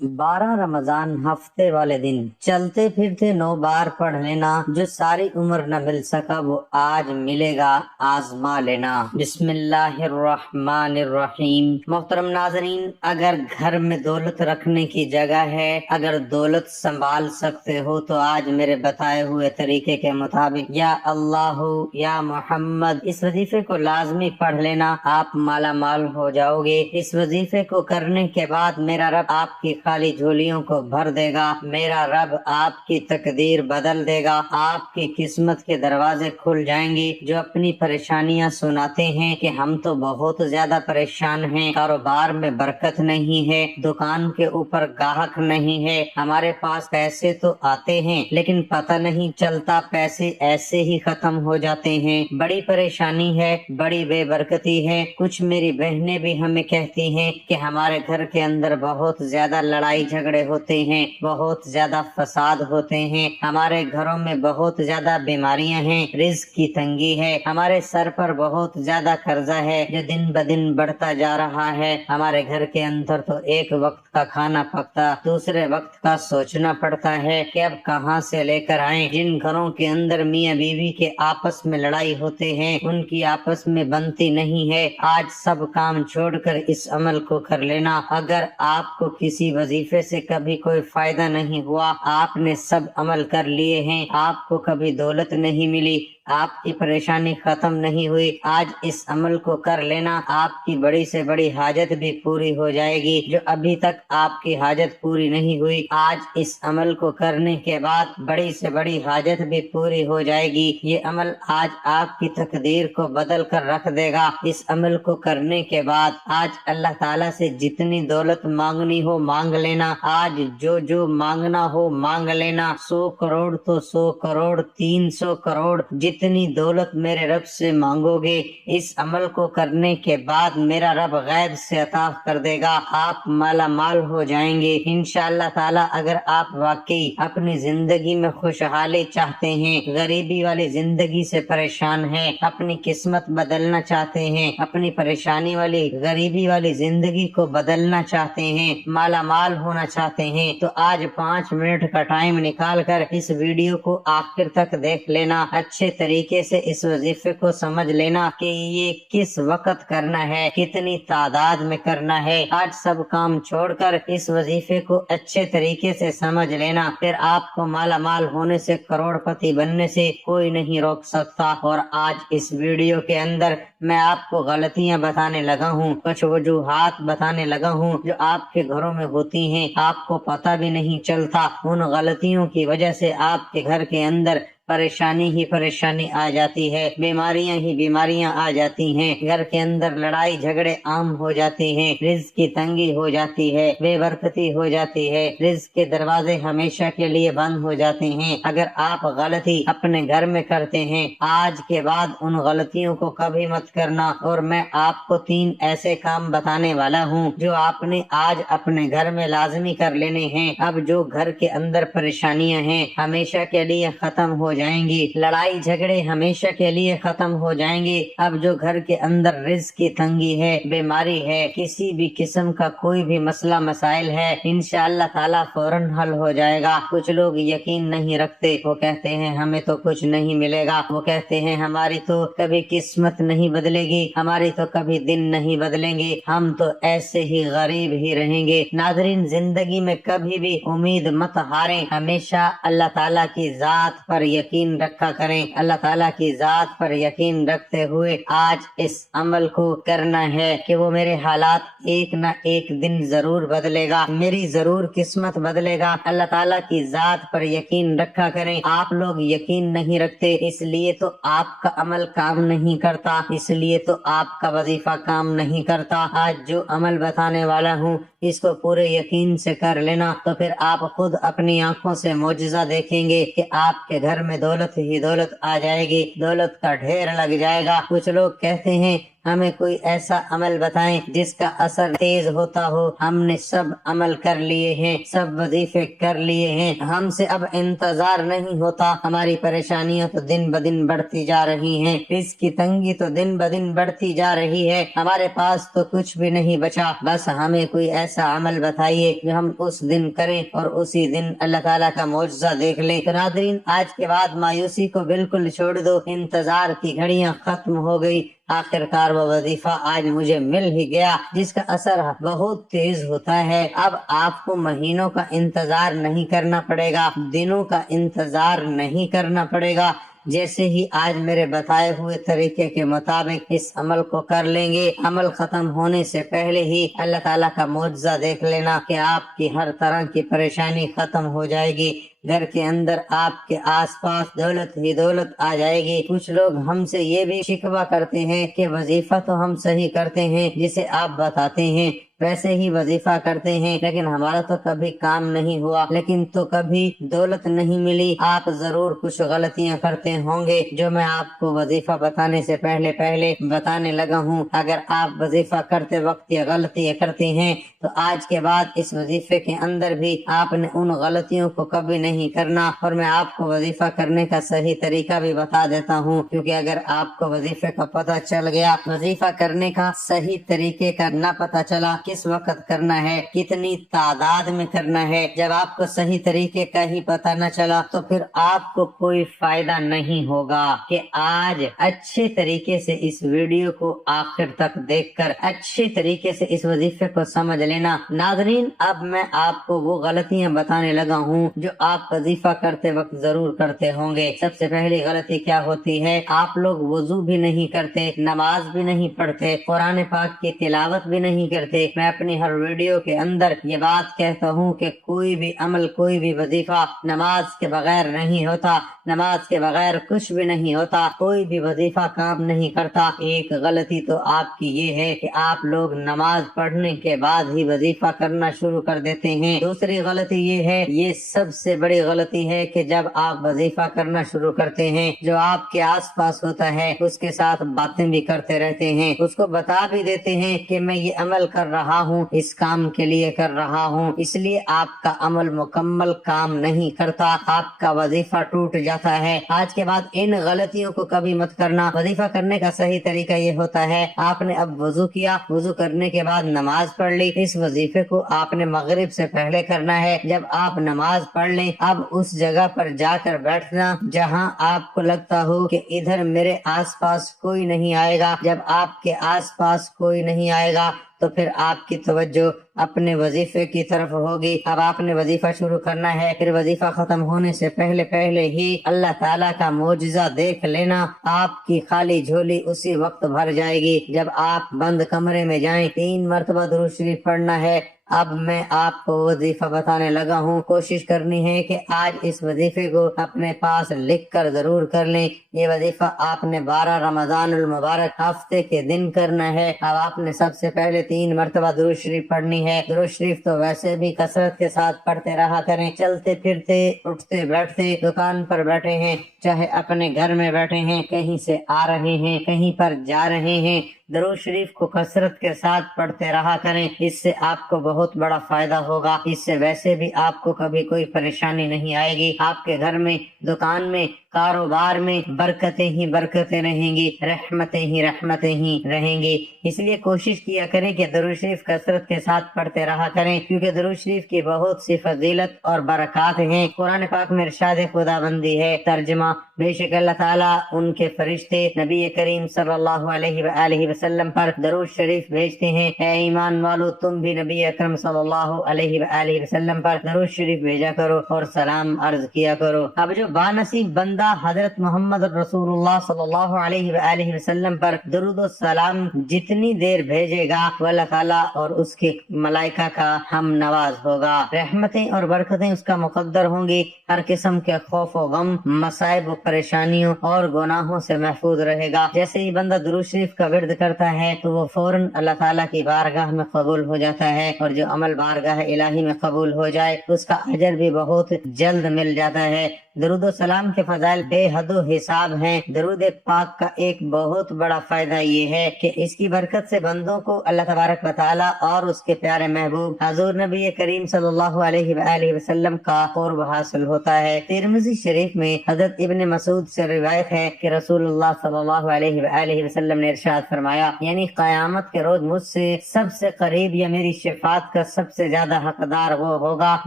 12 रमजान हफ्ते वाले दिन चलते फिरते 9 बार पढ़ लेना, जो सारी उम्र न मिल सका वो आज मिलेगा, आजमा लेना। बिस्मिल्लाहिर्रहमानिर्रहीम। मोहतरम नाज़रीन, अगर घर में दौलत रखने की जगह है, अगर दौलत संभाल सकते हो तो आज मेरे बताए हुए तरीके के मुताबिक या अल्लाह या मोहम्मद इस वजीफे को लाजमी पढ़ लेना, आप माला माल हो जाओगे। इस वजीफे को करने के बाद मेरा रब आपकी खाली झोलियों को भर देगा, मेरा रब आपकी तकदीर बदल देगा, आपकी किस्मत के दरवाजे खुल जाएंगे। जो अपनी परेशानियां सुनाते हैं कि हम तो बहुत ज्यादा परेशान हैं, कारोबार में बरकत नहीं है, दुकान के ऊपर गाहक नहीं है, हमारे पास पैसे तो आते हैं लेकिन पता नहीं चलता, पैसे ऐसे ही खत्म हो जाते हैं, बड़ी परेशानी है, बड़ी बेबरकती है। कुछ मेरी बहनें भी हमें कहती हैं कि हमारे घर के अंदर बहुत ज्यादा लड़ाई झगड़े होते हैं, बहुत ज्यादा फसाद होते हैं, हमारे घरों में बहुत ज्यादा बीमारियां हैं, रिज्क की तंगी है, हमारे सर पर बहुत ज्यादा कर्जा है जो दिन ब दिन बढ़ता जा रहा है, हमारे घर के अंदर तो एक वक्त का खाना पकता, दूसरे वक्त का सोचना पड़ता है कि अब कहां से लेकर आएं। जिन घरों के अंदर मियां बीवी के आपस में लड़ाई होते हैं, उनकी आपस में बनती नहीं है। आज सब काम छोड़कर इस अमल को कर लेना। अगर आपको किसी वजीफे से कभी कोई फायदा नहीं हुआ, आपने सब अमल कर लिए हैं, आपको कभी दौलत नहीं मिली, आपकी परेशानी खत्म नहीं हुई, आज इस अमल को कर लेना, आपकी बड़ी से बड़ी हाजत भी पूरी हो जाएगी। जो अभी तक आपकी हाजत पूरी नहीं हुई, आज इस अमल को करने के बाद बड़ी से बड़ी हाजत भी पूरी हो जाएगी। ये अमल आज आपकी तकदीर को बदल कर रख देगा। इस अमल को करने के बाद आज अल्लाह ताला से जितनी दौलत मांगनी हो मांग लेना, आज जो जो मांगना हो मांग लेना। 100 करोड़ तो 100 करोड़, 300 करोड़, जितनी दौलत मेरे रब से मांगोगे, इस अमल को करने के बाद मेरा रब गैब से अता कर देगा, आप माला माल हो जाएंगे इंशाअल्लाह ताला। अगर आप वाकई अपनी जिंदगी में खुशहाली चाहते हैं, गरीबी वाली जिंदगी से परेशान हैं, अपनी किस्मत बदलना चाहते हैं, अपनी परेशानी वाली गरीबी वाली जिंदगी को बदलना चाहते हैं, माला माल होना चाहते हैं, तो आज 5 मिनट का टाइम निकाल कर इस वीडियो को आखिर तक देख लेना। अच्छे तरीके से इस वजीफे को समझ लेना कि ये किस वक्त करना है, कितनी तादाद में करना है। आज सब काम छोड़कर इस वजीफे को अच्छे तरीके से समझ लेना, फिर आपको माला माल होने से, करोड़पति बनने से कोई नहीं रोक सकता। और आज इस वीडियो के अंदर मैं आपको गलतियां बताने लगा हूँ, कुछ वजूहात बताने लगा हूँ जो आपके घरों में होती हैं, आपको पता भी नहीं चलता। उन गलतियों की वजह से आपके घर के अंदर परेशानी ही परेशानी आ जाती है, बीमारियां ही बीमारियां आ जाती हैं, घर के अंदर लड़ाई झगड़े आम हो जाते हैं, रिज्क की तंगी हो जाती है, बेबरकती हो जाती है, रिज्क के दरवाजे हमेशा के लिए बंद हो जाते हैं। अगर आप गलती अपने घर में करते हैं, आज के बाद उन गलतियों को कभी मत करना। और मैं आपको 3 ऐसे काम बताने वाला हूँ जो आपने आज अपने घर में लाजमी कर लेने हैं। अब जो घर के अंदर परेशानियां हैं हमेशा के लिए खत्म हो जाएंगी, लड़ाई झगड़े हमेशा के लिए खत्म हो जाएंगे। अब जो घर के अंदर रिज्क की तंगी है, बीमारी है, किसी भी किस्म का कोई भी मसला मसाइल है, इंशाअल्लाह ताला फौरन हल हो जाएगा। कुछ लोग यकीन नहीं रखते, वो कहते हैं हमें तो कुछ नहीं मिलेगा, वो कहते हैं हमारी तो कभी किस्मत नहीं बदलेगी, हमारी तो कभी दिन नहीं बदलेंगे, हम तो ऐसे ही गरीब ही रहेंगे। नाज़रीन, जिंदगी में कभी भी उम्मीद मत हारें, हमेशा अल्लाह ताला की जात पर यकीन रखा करें। अल्लाह ताला की जात पर यकीन रखते हुए आज इस अमल को करना है कि वो मेरे हालात एक न एक दिन जरूर बदलेगा, मेरी जरूर किस्मत बदलेगा। अल्लाह ताला की जात पर यकीन रखा करें। आप लोग यकीन नहीं रखते, इसलिए तो आपका अमल काम नहीं करता, इसलिए तो आपका वजीफा काम नहीं करता। आज जो अमल बताने वाला हूँ इसको पूरे यकीन से कर लेना, तो फिर आप खुद अपनी आंखों से मौजज़ा देखेंगे कि आपके घर में दौलत ही दौलत आ जाएगी, दौलत का ढेर लग जाएगा। कुछ लोग कहते हैं हमें कोई ऐसा अमल बताएं जिसका असर तेज होता हो। हमने सब अमल कर लिए हैं, सब वजीफे कर लिए हैं, हमसे अब इंतजार नहीं होता। हमारी परेशानियां तो दिन ब दिन बढ़ती जा रही हैं, इसकी तंगी तो दिन ब दिन बढ़ती जा रही है, हमारे पास तो कुछ भी नहीं बचा। बस हमें कोई ऐसा अमल बताइए जो हम उस दिन करें और उसी दिन अल्लाह ताला का मौजज़ा देख लें। तो नाज़रीन, आज के बाद मायूसी को बिल्कुल छोड़ दो, इंतजार की घड़ियां खत्म हो गई। आखिरकार वो वजीफा आज मुझे मिल ही गया जिसका असर बहुत तेज होता है। अब आपको महीनों का इंतजार नहीं करना पड़ेगा, दिनों का इंतजार नहीं करना पड़ेगा। जैसे ही आज मेरे बताए हुए तरीके के मुताबिक इस अमल को कर लेंगे, अमल खत्म होने से पहले ही अल्लाह ताला का मौजज़ा देख लेना कि आपकी हर तरह की परेशानी खत्म हो जाएगी। घर के अंदर आपके आसपास दौलत ही दौलत आ जाएगी। कुछ लोग हमसे ये भी शिकवा करते हैं कि वजीफा तो हम सही करते हैं, जिसे आप बताते हैं वैसे ही वजीफा करते हैं, लेकिन हमारा तो कभी काम नहीं हुआ, लेकिन तो कभी दौलत नहीं मिली। आप जरूर कुछ गलतियां करते होंगे जो मैं आपको वजीफा बताने से पहले बताने लगा हूं। अगर आप वजीफा करते वक्त ये गलतियां करते हैं तो आज के बाद इस वजीफे के अंदर भी आपने उन गलतियों को कभी नहीं करना। और मैं आपको वजीफा करने का सही तरीका भी बता देता हूँ, क्योंकि अगर आपको वजीफे का पता चल गया, वजीफा करने का सही तरीके का न पता चला, किस वक्त करना है, कितनी तादाद में करना है, जब आपको सही तरीके का ही पता न चला तो फिर आपको कोई फायदा नहीं होगा। कि आज अच्छे तरीके से इस वीडियो को आखिर तक देखकर अच्छे तरीके से इस वजीफे को समझ लेना। नाज़रीन, अब मैं आपको वो गलतियां बताने लगा हूँ जो आप वजीफा करते वक्त जरूर करते होंगे। सबसे पहली गलती क्या होती है, आप लोग वजू भी नहीं करते, नमाज भी नहीं पढ़ते, कुरान पाक की तिलावत भी नहीं करते। मैं अपनी हर वीडियो के अंदर ये बात कहता हूँ कि कोई भी अमल, कोई भी वजीफा नमाज के बगैर नहीं होता, नमाज के बगैर कुछ भी नहीं होता, कोई भी वजीफा काम नहीं करता। एक गलती तो आपकी ये है कि आप लोग नमाज पढ़ने के बाद ही वजीफा करना शुरू कर देते हैं। दूसरी गलती ये है, ये सबसे बड़ी गलती है कि जब आप वजीफा करना शुरू करते हैं, जो आपके आसपास होता है उसके साथ बातें भी करते रहते हैं, उसको बता भी देते हैं कि मैं ये अमल कर रहा हूँ, इस काम के लिए कर रहा हूँ, इसलिए आपका अमल मुकम्मल काम नहीं करता, आपका वजीफा टूट जाता है। आज के बाद इन गलतियों को कभी मत करना। वजीफा करने का सही तरीका ये होता है, आपने अब वजू किया, वजू करने के बाद नमाज पढ़ ली, इस वजीफे को आपने मगरिब से पहले करना है। जब आप नमाज पढ़ लें, अब उस जगह पर जाकर बैठना जहां आपको लगता हो कि इधर मेरे आसपास कोई नहीं आएगा। जब आपके आसपास कोई नहीं आएगा तो फिर आपकी तवज्जो अपने वजीफे की तरफ होगी। अब आपने वजीफा शुरू करना है, फिर वजीफा खत्म होने से पहले ही अल्लाह ताला का मौजज़ा देख लेना, आपकी खाली झोली उसी वक्त भर जाएगी। जब आप बंद कमरे में जाएं, 3 मरतबा दुरूद शरीफ पढ़ना है। अब मैं आपको वजीफा बताने लगा हूँ, कोशिश करनी है कि आज इस वजीफे को अपने पास लिख कर जरूर कर लें। ये वजीफा आपने 12 रमजानुल मुबारक हफ्ते के दिन करना है। अब आपने सबसे पहले 3 मरतबा दुरूद शरीफ पढ़नी है। दुरूद शरीफ तो वैसे भी कसरत के साथ पढ़ते रहा करें, चलते फिरते, उठते बैठते, दुकान पर बैठे हैं, चाहे अपने घर में बैठे हैं, कहीं से आ रहे हैं, कहीं पर जा रहे हैं, दुरूद शरीफ को कसरत के साथ पढ़ते रहा करें। इससे आपको बहुत बड़ा फायदा होगा। इससे वैसे भी आपको कभी कोई परेशानी नहीं आएगी। आपके घर में, दुकान में, कारोबार में बरकतें ही बरकतें रहेंगी, रहमतें ही रहेंगी। इसलिए कोशिश किया करें कि दुरूद शरीफ कसरत के साथ पढ़ते रहा करें, क्योंकि दुरूद शरीफ की बहुत सी फजीलत और बरकत हैं। कुरान पाक में इरशाद खुदाबंदी है, तर्जुमा, बेशक अल्लाह ताला उनके फरिश्ते नबी करीम सल्लल्लाहु अलैहि वसल्लम पर दरूद शरीफ भेजते हैं। ऐ ईमान वालों, तुम भी नबी अकरम सल्लल्लाहु अलैहि वसल्लम पर दरूद शरीफ भेजा करो और सलाम अर्ज किया करो। अब जो बानसीब बंदा हजरत मोहम्मद रसूलुल्लाह सल्लल्लाहु अलैहि वसल्लम पर दरूद और सलाम जितनी देर भेजेगा, वो अल्लाह ताला और उसके मलाइका का हम नवाज होगा। रहमतें और बरकतें उसका मुकद्दर होंगी। हर किस्म के खौफ और गम, मसाइब परेशानियों और गुनाहों से महफूज रहेगा। जैसे ही बंदा दुरूद शरीफ का विर्द करता है तो वो फौरन अल्लाह ताला की बारगाह में कबूल हो जाता है, और जो अमल बारगाह इलाही में कबूल हो जाए उसका अजर भी बहुत जल्द मिल जाता है। दरूद सलाम के फजाइल बेहदो हिसाब हैं। दरूद पाक का एक बहुत बड़ा फायदा ये है कि इसकी बरकत से बंदों को अल्लाह तबारक व तआला और उसके प्यारे महबूब हजूर नबी करीम सल्लल्लाहु अलैहि वसल्लम का कुर्ब हासिल होता है। तिरमिज़ी शरीफ में हजरत इब्न मसूद से रिवायत है कि रसूलुल्लाह सल्लल्लाहु अलैहि वसल्लम ने इरशाद फरमाया, यानी क़यामत के रोज मुझसे सबसे करीब या मेरी शफाअत का सबसे ज्यादा हकदार वो होगा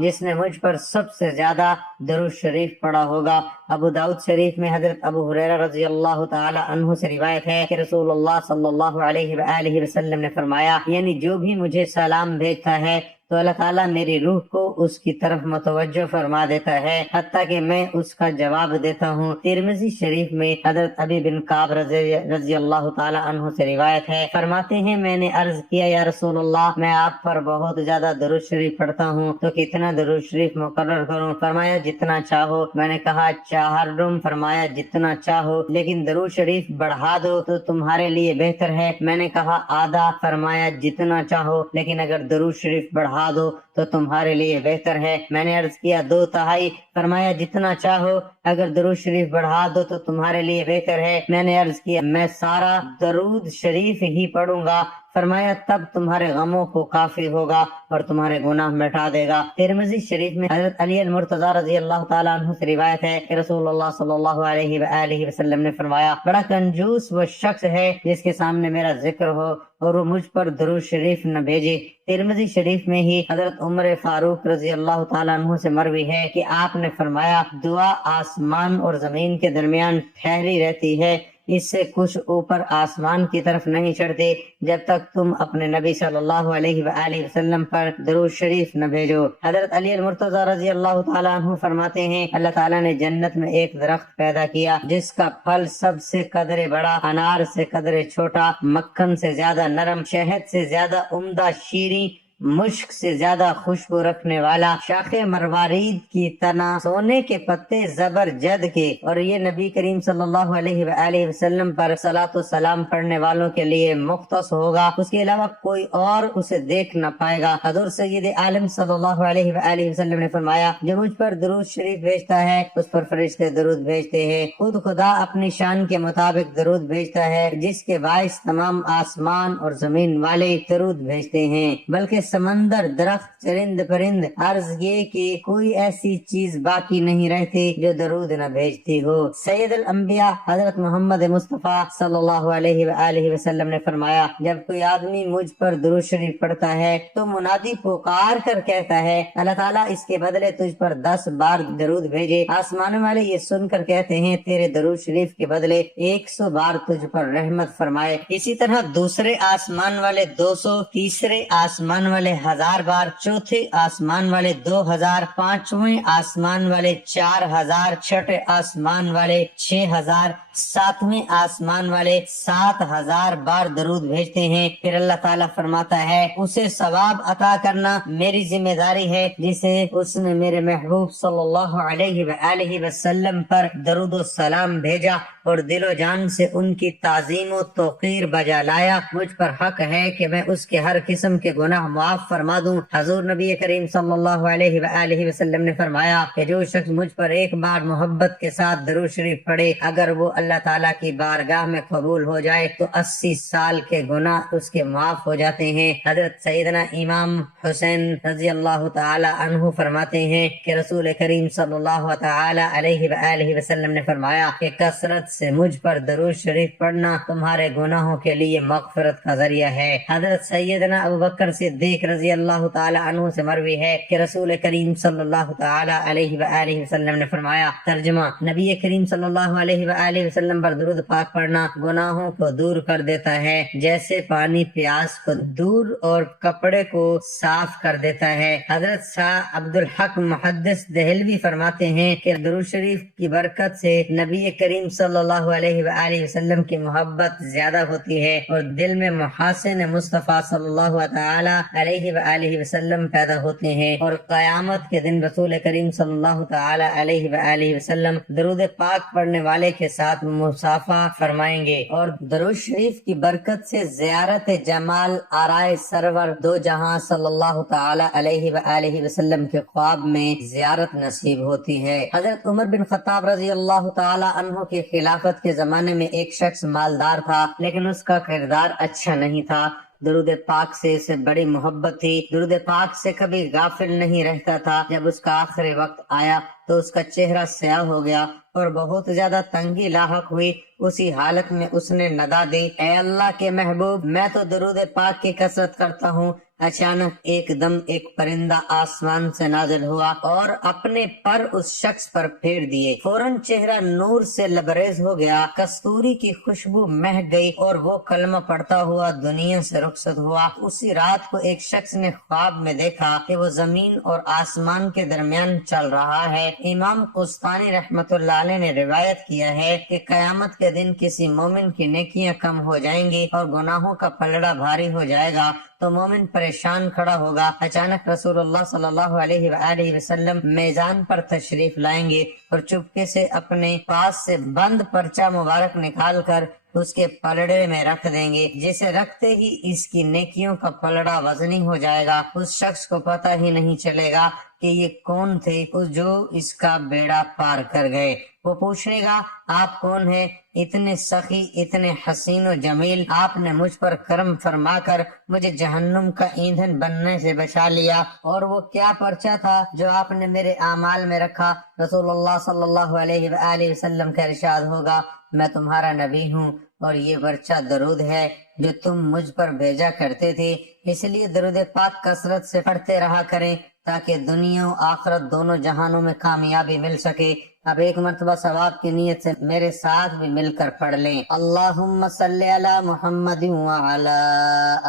जिसने मुझ पर सबसे ज्यादा दरूद शरीफ पढ़ा होगा। अबू दाऊद शरीफ में हजरत अबू हुरैरा रज़ी अल्लाह तआला अन्हु से रिवायत है कि रसूलुल्लाह सल्लल्लाहु अलैहि वसल्लम ने फरमाया, यानी जो भी मुझे सलाम भेजता है तो अल्लाह ताला मेरी रूह को उसकी तरफ मुतवज्जो फरमा देता है, हत्ता कि मैं उसका जवाब देता हूँ। तिरमिज़ी शरीफ में हजरत अबी बिन काब रज़ी अल्लाह ताला अन्हु से रिवायत है, फरमाते हैं मैंने अर्ज किया, या रसूलुल्लाह मैं आप पर बहुत ज्यादा दरूद शरीफ पढ़ता हूँ तो कितना दरूद शरीफ मुकर्रर करूँ? फरमाया जितना चाहो। मैंने कहा 4 फरमाया जितना चाहो, लेकिन दरूद शरीफ बढ़ा दो तो तुम्हारे लिए बेहतर है। मैंने कहा आधा। फरमाया जितना चाहो, लेकिन अगर दरूद शरीफ बढ़ा दो तो तुम्हारे लिए बेहतर है। मैंने अर्ज किया 2/3। फरमाया जितना चाहो, अगर दरूद शरीफ बढ़ा दो तो तुम्हारे लिए बेहतर है। मैंने अर्ज किया मैं सारा दरूद शरीफ ही पढ़ूंगा। फरमाया तब तुम्हारे गमों को काफी होगा और तुम्हारे गुनाह मिटा देगा। तिरमिज़ी शरीफ में हजरत अली अल-मुर्तज़ा रज़ी अल्लाह ताला अन्हु से रिवायत है कि रसूलुल्लाह सल्लल्लाहु अलैहि वसल्लम ने फरमाया, बड़ा कंजूस वो शख्स है जिसके सामने मेरा जिक्र हो और वो मुझ पर दरूद शरीफ न भेजे। तिरमिज़ी शरीफ में ही हजरत उमर फारूक रज़ी अल्लाह ताला अन्हु से मरवी है कि आपने फरमाया, दुआ आसमान और जमीन के दरमियान ठहरी रहती है, इससे कुछ ऊपर आसमान की तरफ नहीं चढ़ते जब तक तुम अपने नबी सल्लल्लाहु अलैहि वसल्लम पर दरूद शरीफ न भेजो। हजरत अली अल-मुर्तज़ा रज़ी अल्लाह ताला अन्हु फरमाते हैं, अल्लाह ताला ने जन्नत में एक दरख्त पैदा किया जिसका फल सबसे कदरे बड़ा, अनार से कदरे छोटा, मक्खन से ज्यादा नरम, शहद से ज्यादा उम्दा, शीरी, मुश्क से ज्यादा खुशबू रखने वाला, शाखे मरवारीद की तना, सोने के पत्ते जबरजद के, और ये नबी करीम सल्लल्लाहु अलैहि वसल्लम पर सलातो सलाम पढ़ने वालों के लिए मुख्तस होगा, उसके अलावा कोई और उसे देख न पाएगा। हज़रत सय्यद आलम सल्लल्लाहु अलैहि वसल्लम ने फरमाया, जो मुझ पर दरूद शरीफ भेजता है उस पर फरिश्ते दरूद भेजते हैं। खुद खुदा अपनी शान के मुताबिक दरूद भेजता है, जिसके बाइस तमाम आसमान और जमीन वाले दरूद भेजते हैं, बल्कि समंदर, दरख्त, चरिंद परिंद, अर्ज ये कि कोई ऐसी चीज बाकी नहीं रहती जो दरूद न भेजती हो। सैयद अल अंबिया हजरत मोहम्मद मुस्तफा सल्लल्लाहु अलैहि वसल्लम ने फरमाया, जब कोई आदमी मुझ पर दरूद शरीफ पढ़ता है तो मुनादी पुकार कर कहता है, अल्लाह ताला इसके बदले तुझ पर 10 बार दरूद भेजे। आसमान वाले ये सुनकर कहते हैं, तेरे दरूद शरीफ के बदले 100 बार तुझ पर रहमत फरमाए। इसी तरह दूसरे आसमान वाले 200, तीसरे आसमान वाले 1000 बार, चौथे आसमान वाले 2000, पांचवें आसमान वाले 4000, छठे आसमान वाले 6000, सातवें आसमान वाले 7000 बार दरूद भेजते हैं। फिर अल्लाह ताला फरमाता है, उसे सवाब अता करना मेरी जिम्मेदारी है जिसे उसने मेरे महबूब सल्लल्लाहु अलैहि वसल्लम पर दरूद व सलाम भेजा और दिलो जान से उनकी ताजीम व तौकीर बजा लाया। मुझ पर हक है कि मैं उसके हर किस्म के गुनाह माफ फरमा दूं। हजूर नबी करीम सल्लल्लाहु अलैहि वसल्लम ने फरमाया कि जो शख्स मुझ पर एक बार मोहब्बत के साथ दरूद शरीफ पढ़े, अगर वो अल्लाह ताला की बारगाह में कबूल हो जाए तो 80 साल के गुनाह उसके माफ हो जाते हैं। हजरत सैयदना इमाम हुसैन रजी अल्लाह ताला अन्हु फरमाते हैं कि रसूल करीम सल्लल्लाहु ताला अलैहि वसल्लम ने फरमाया कि कसरत से मुझ पर दरूद शरीफ पढ़ना तुम्हारे गुनाहों के लिए मगफिरत का जरिया है। हजरत सैयदना अबू बकर सिद्दीक रजी अल्लाह ताला अन्हु से मरवी है कि रसूल करीम सल्लल्लाहु ताला अलैहि वसल्लम ने फरमाया, तर्जुमा, नबी करीम सल्लल्लाहु अलैहि वसल्लम पर दुरूद पाक पढ़ना गुनाहों को दूर कर देता है जैसे पानी प्यास को दूर और कपड़े को साफ कर देता है। हजरत शाह अब्दुल हक मुहद्दिस देहलवी फरमाते हैं कि दुरूद शरीफ की बरकत से नबी करीम सल्लल्लाहु अलैहि वसल्लम की मोहब्बत ज्यादा होती है और दिल में मुहस्सिन मुस्तफा सल्लल्लाहु ताला علیہ وآلہ وسلم پیدا ہوتے ہیں، اور قیامت کے دن رسول کریم صلی اللہ تعالی علیہ وآلہ وسلم درود پاک پڑھنے والے کے ساتھ مصافحہ فرمائیں گے، اور درود شریف کی برکت سے زیارت جمال آرائے سرور دو جہاں صلی اللہ تعالی علیہ وآلہ وسلم کے خواب میں زیارت نصیب ہوتی ہے۔ حضرت عمر بن خطاب رضی اللہ تعالی عنہ کے خلافت کے زمانے میں ایک شخص مالدار تھا، لیکن اس کا کردار اچھا نہیں تھا۔ درود پاک سے اسے بڑی محبت تھی، درود پاک سے کبھی غافل نہیں رہتا تھا۔ جب اس کا آخری وقت آیا تو اس کا چہرہ سیاہ ہو گیا اور بہت زیادہ تنگی لاحق ہوئی۔ اسی حالت میں اس نے ندا دی، اے اللہ کے محبوب، میں تو درود پاک کی کثرت کرتا ہوں۔ اچانک ایک دم ایک پرندہ آسمان سے نازل ہوا اور اپنے پر اس شخص پر پھیر دیے۔ فوراً چہرہ نور سے لبریز ہو گیا، کستوری کی خوشبو مہک گئی اور وہ کلمہ پڑھتا ہوا دنیا سے رخصت ہوا۔ اسی رات کو ایک شخص نے خواب میں دیکھا کہ وہ زمین اور آسمان کے درمیان چل رہا ہے۔ امام قسطانی رحمت اللہ علیہ نے روایت کیا ہے کہ قیامت کے دن کسی مومن کی نیکیاں کم ہو جائیں گی اور گناہوں کا پلڑا بھاری ہو جائے گا تو مومن پریشان کھڑا ہوگا۔ اچانک رسول اللہ صلی اللہ علیہ وآلہ وسلم میزان پر تشریف لائیں گے اور چپکے سے اپنے پاس سے بند پرچہ مبارک نکال کر اس کے پلڑے میں رکھ دیں گے، جسے رکھتے ہی اس کی نیکیوں کا پلڑا وزنی ہو جائے گا۔ اس شخص کو پتہ ہی نہیں چلے گا کہ یہ کون تھے جو اس کا بیڑا پار کر گئے۔ وہ پوچھے گا، آپ کون ہیں؟ اتنے سخی، اتنے حسین و جمیل، آپ نے مجھ پر کرم فرما کر مجھے جہنم کا ایندھن بننے سے بچا لیا۔ اور وہ کیا پرچہ تھا جو آپ نے میرے اعمال میں رکھا؟ رسول اللہ صلی اللہ علیہ وآلہ وسلم کا ارشاد ہوگا، میں تمہارا نبی ہوں اور یہ پرچہ درود ہے جو تم مجھ پر بھیجا کرتے تھے، اس لیے درود پاک کثرت سے پڑھتے رہا کریں تاکہ دنیا و آخرت دونوں جہانوں میں کامیابی مل سکے۔ اب ایک مرتبہ ثواب کی نیت سے میرے ساتھ بھی مل کر پڑھ لیں۔ اللہم صلی علی محمد وعلی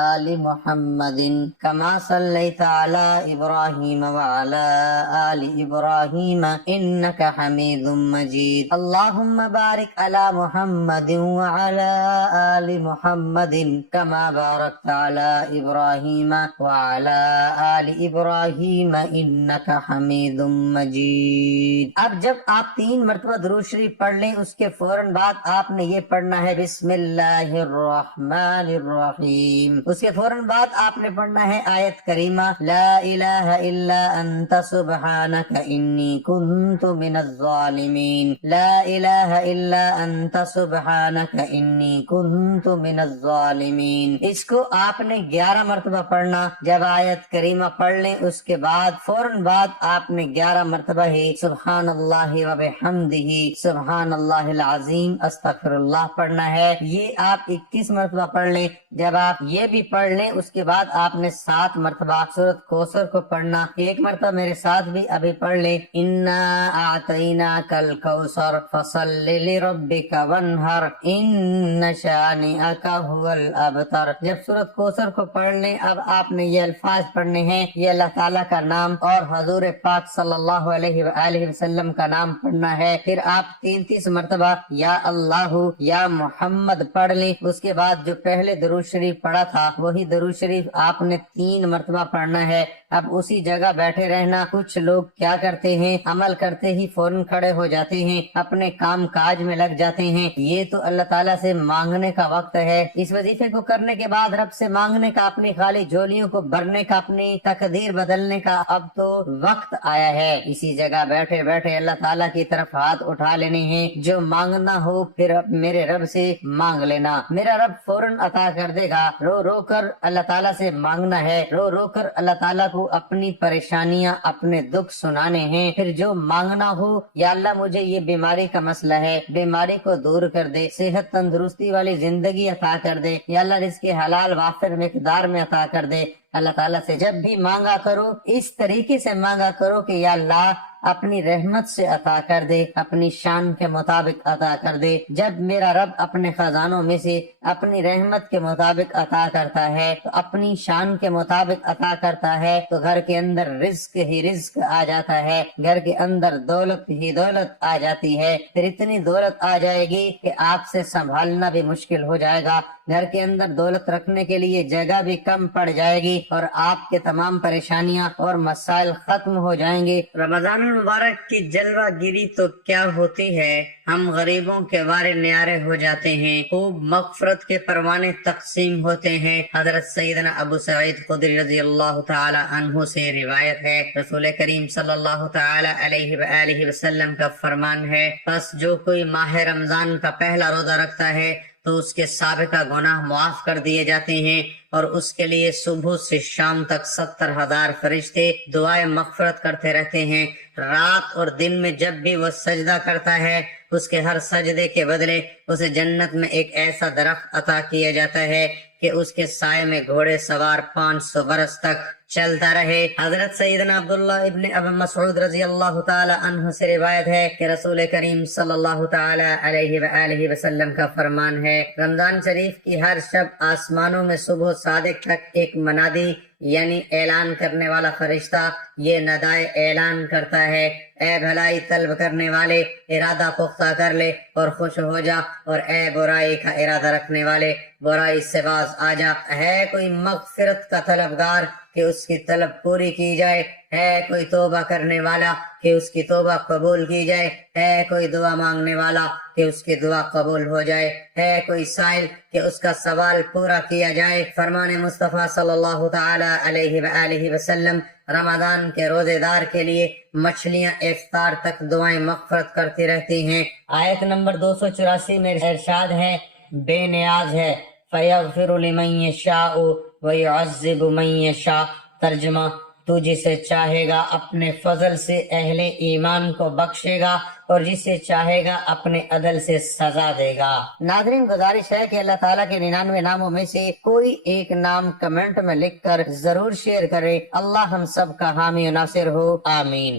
آل محمد کما صلیت علی ابراہیم وعلی آل ابراہیم انک حمید مجید۔ اللہم بارک علی محمد وعلی آل محمد کما بارکت علی ابراہیم وعلی آل ابراہیم انک حمید مجید۔ اب جب آپ 3 مرتبہ درود شریف پڑھ لیں، اس کے فوراً بعد آپ نے یہ پڑھنا ہے بسم اللہ الرحمن الرحیم۔ اس کے فوراً بعد آپ نے پڑھنا ہے آیت کریمہ لا الہ الا انت سبحانک انی کنت من الظالمین، لا الہ الا انت سبحانک انی کنت من الظالمین۔ اس کو آپ نے 11 مرتبہ پڑھنا۔ جب آیت کریمہ پڑھ لیں اس کے بعد فوراً بعد آپ نے 11 مرتبہ ہی سبحان اللہ وبحمدہ سبحان اللہ العظیم استغفر اللہ پڑھنا ہے۔ یہ آپ 21 مرتبہ پڑھ لیں۔ جب آپ یہ بھی پڑھ لیں اس کے بعد آپ نے 7 مرتبہ سورۃ کوثر کو پڑھنا۔ 1 مرتبہ میرے ساتھ بھی ابھی پڑھ لیں، انا اعطیناک الکوثر فصل لربک وانحر ان شانئک هو الابتر۔ جب سورۃ کوثر کو پڑھ لیں اب آپ نے یہ الفاظ پڑھنے ہیں، یہ اللہ تعالیٰ کا نام اور حضور پاک صلی اللہ علیہ وآلہ وسلم کا نام پڑھنا ہے۔ پھر آپ 33 مرتبہ یا اللہ یا محمد پڑھ لیں۔ اس کے بعد جو پہلے درود شریف پڑھا تھا وہی درود شریف آپ نے 3 مرتبہ پڑھنا ہے۔ اب اسی جگہ بیٹھے رہنا۔ کچھ لوگ کیا کرتے ہیں، عمل کرتے ہی فوراً کھڑے ہو جاتے ہیں، اپنے کام کاج میں لگ جاتے ہیں۔ یہ تو اللہ تعالیٰ سے مانگنے کا وقت ہے۔ اس وظیفے کو کرنے کے بعد رب سے مانگنے کا، اپنی خالی جھولیوں کو بھرنے کا، اپنی تقدیر بدلنے کا اب تو وقت آیا ہے۔ اسی جگہ بیٹھے بیٹھے اللہ تعالیٰ کی طرف ہاتھ اٹھا لینے ہیں۔ جو مانگنا ہو پھر میرے رب سے مانگ لینا، میرا رب فوراً عطا کر دے گا۔ رو رو کر اللہ تعالیٰ سے مانگنا ہے، رو رو کر اللہ تعالیٰ کو اپنی پریشانیاں، اپنے دکھ سنانے ہیں۔ پھر جو مانگنا ہو، یا اللہ مجھے یہ بیماری کا مسئلہ ہے، بیماری کو دور کر دے، صحت تندرستی والی زندگی عطا کر دے، یا اللہ رزق حلال وافر مقدار میں عطا کر دے۔ اللہ تعالیٰ سے جب بھی مانگا کرو اس طریقے سے مانگا کرو کہ یا اللہ اپنی رحمت سے عطا کر دے، اپنی شان کے مطابق عطا کر دے۔ جب میرا رب اپنے خزانوں میں سے اپنی رحمت کے مطابق عطا کرتا ہے تو اپنی شان کے مطابق عطا کرتا ہے تو گھر کے اندر رزق ہی رزق آ جاتا ہے، گھر کے اندر دولت ہی دولت آ جاتی ہے۔ پھر اتنی دولت آ جائے گی کہ آپ سے سنبھالنا بھی مشکل ہو جائے گا، گھر کے اندر دولت رکھنے کے لیے جگہ بھی کم پڑ جائے گی اور آپ کے تمام پریشانیاں اور مسائل ختم ہو جائیں گے۔ رمضان المبارک کی جلوہ گیری تو کیا ہوتی ہے، ہم غریبوں کے وارے نیارے ہو جاتے ہیں، خوب مغفرت کے پروانے تقسیم ہوتے ہیں۔ حضرت سیدنا ابو سعید خدری رضی اللہ تعالی عنہ سے روایت ہے، رسول کریم صلی اللہ تعالی علیہ وآلہ وسلم کا فرمان ہے، پس جو کوئی ماہ رمضان کا پہلا روزہ رکھتا ہے تو اس کے سابقہ گناہ معاف کر دیے جاتے ہیں اور اس کے لیے صبح سے شام تک 70,000 فرشتے دعائیں مغفرت کرتے رہتے ہیں۔ رات اور دن میں جب بھی وہ سجدہ کرتا ہے اس کے ہر سجدے کے بدلے اسے جنت میں ایک ایسا درخت عطا کیا جاتا ہے کہ اس کے سائے میں گھوڑے سوار 500 برس تک چلتا رہے۔ حضرت سیدنا عبداللہ ابن ابی مسعود رضی اللہ تعالی عنہ سے روایت ہے کہ رسول کریم صلی اللہ تعالی علیہ وآلہ وسلم کا فرمان ہے، رمضان شریف کی ہر شب آسمانوں میں صبح صادق تک ایک منادی یعنی اعلان کرنے والا فرشتہ یہ ندائے اعلان کرتا ہے، اے بھلائی طلب کرنے والے ارادہ پختہ کر لے اور خوش ہو جا، اور اے برائی کا ارادہ رکھنے والے برائی سے باز آ جا۔ ہے کوئی مغفرت کا طلبگار کہ اس کی طلب پوری کی جائے، ہے کوئی توبہ کرنے والا کہ اس کی توبہ قبول کی جائے، ہے کوئی دعا مانگنے والا کہ اس کی دعا قبول ہو جائے، ہے کوئی سائل کہ اس کا سوال پورا کیا جائے۔ فرمان مصطفیٰ صلی اللہ تعالی علیہ وآلہ وسلم رمضان کے روزے دار کے لیے مچھلیاں افطار تک دعائیں مغفرت کرتی رہتی ہیں۔ آیت نمبر 284 میں ارشاد ہے، بے نیاز ہے، فَيَغْفِرُ لِمَن يَشَاءُ وَيُعَذِّبُ مَن يَشَاء۔ ترجمہ، تو جسے چاہے گا اپنے فضل سے اہل ایمان کو بخشے گا اور جسے چاہے گا اپنے عدل سے سزا دے گا۔ ناظرین، گزارش ہے کہ اللہ تعالیٰ کے 99 ناموں میں سے کوئی ایک نام کمنٹ میں لکھ کر ضرور شیئر کرے۔ اللہ ہم سب کا حامی و ناصر ہو، آمین۔